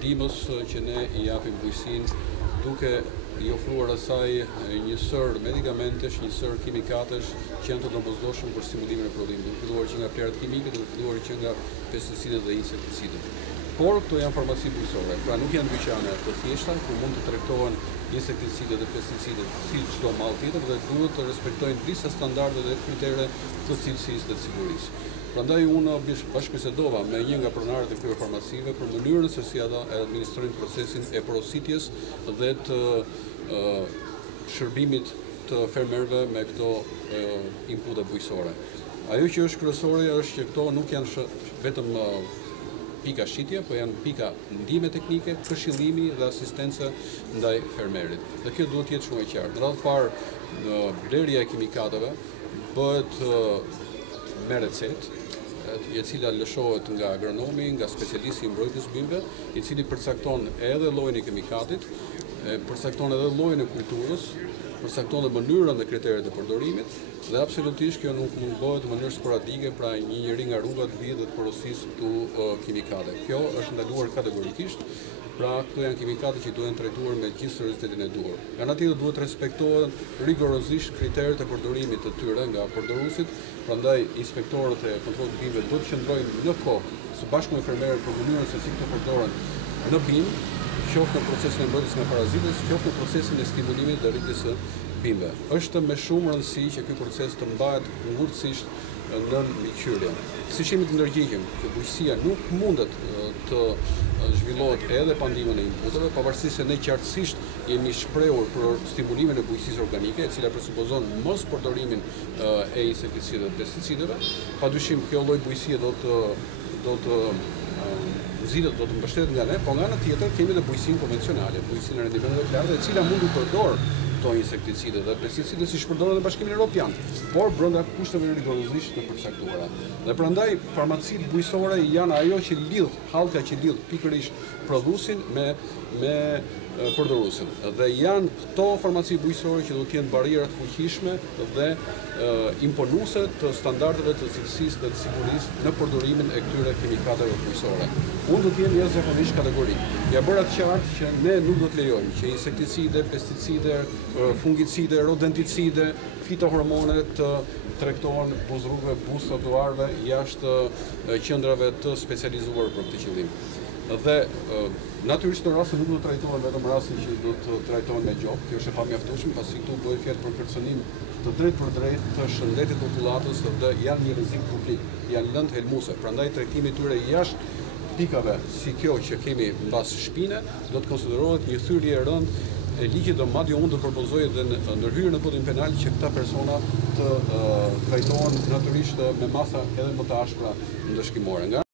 ndihmës që ne I japim bujqësinë duke I ofruar asaj një sër medikamentesh, një sër kimikatesh që janë të domosdoshëm për stimulimin e prodhimit, duke filluar që nga plerat kimike, duke filluar që nga pesticidet dhe insekticidet. Por këto janë farmaci bujqësore, pra nuk janë dyqane të thjeshta ku mund të tregtohen insekticidet dhe pesticidet si çdo mall tjetër dhe duhet të respektojnë disa standarde dhe kritere të cilësisë dhe të sigurisë. Prandaj unë bashkëbisedova me një nga pronarët e këtyre farmacive për mënyrën se si ata e administrojnë procesin e porositjes dhe të shërbimit të fermerëve me këto inpute bujqësore. Ajo që është kryesore është që këto nuk janë vetëm pika shitje, po janë pika ndihme teknike, këshillimi dhe asistencë ndaj fermerit. Dhe kjo duhet të jetë shumë e qartë. Në radhë të parë, blerja e kimikateve bëhet me recetë, e cila lëshohet nga agronomi, nga specialisti I mbrojtjes bimëve, I cili përcakton edhe llojin e kimikatit, përcakton edhe llojin e kulturës, përcakton edhe mënyrën dhe kriteret e përdorimit, dhe absolutisht kjo nuk mund bëhet në mënyrë sporadike, pra një njeri nga rruga të vijë dhe të porosisë këtu kimikate. Kjo është ndaluar kategorikisht, pra këto janë kimikate që duhen trajtuar me gjithë seriozitetin e duhur. Nga tjetër duhet respektohen rigorozisht kriteret e përdorimit të tyre nga përdoruesit, prandaj inspektorët e kontrollit të bimëve duhet të qëndrojnë në kohë së bashku me fermerët për mënyrën se si këto përdoren në bimë, qoftë në procesin e mbrojtjes nga parazitës, qoftë në procesin e stimulimit dhe rritjes së bimëve. Është me shumë rëndësi që ky proces të mbahet ngurtësisht në liqyrje. Siç jemi të ndërgjegjëm që bujqësia nuk mundet të zhvillohet edhe pa ndihmën e inputeve, pavarësisht se ne qartësisht jemi shprehur për stimulimin e bujqësisë organike, e cila presupozon mos përdorimin e insekticideve dhe pesticideve. Padyshim kjo lloj bujqësie do të nxirret, do të mbështetet nga ne, por nga ana tjetër kemi edhe bujqësinë konvencionale, bujqësinë e rendimenteve të larta, e cila mund të përdor këto insekticide dhe pesticide si shpërdoren në Bashkimin Evropian, por brenda kushteve rigorozisht të përcaktuara. Dhe prandaj farmacitë bujqësore janë ajo që lidh, hallka që lidh pikërisht prodhuesin me përdoruesin. Dhe janë këto farmaci bujqësore që do të jenë barriera të fuqishme dhe imponuese të standardeve të cilësisë dhe të sigurisë në përdorimin e këtyre kimikateve bujqësore. Unë do të jem jashtëzakonisht kategorik. Ja bëra të qartë që ne nuk do të lejojmë që insekticide, pesticide, fungicide, rodenticide, fitohormone të tregtohen buzrrugëve, buz trotuarëve jashtë qendrave të specializuar për këtë qëllim. Dhe natyrisht në rastin nuk do të trajtohen vetëm rastin që do të trajtohen me gjop, kjo është e pamjaftueshme, pasi këtu bëhet fjalë për kërcënim të drejtë për drejtë të shëndetit të popullatës dhe janë një rrezik publik, janë lëndë helmuese. Prandaj trajtimi I tyre jashtë pikave si kjo që kemi mbas shpine do të konsiderohet një thyrje e rëndë e ligjit, dhe madje unë do të propozoj edhe në ndërhyrje në kodin penal që këta persona të trajtohen natyrisht me masa edhe më të ashpra ndëshkimore.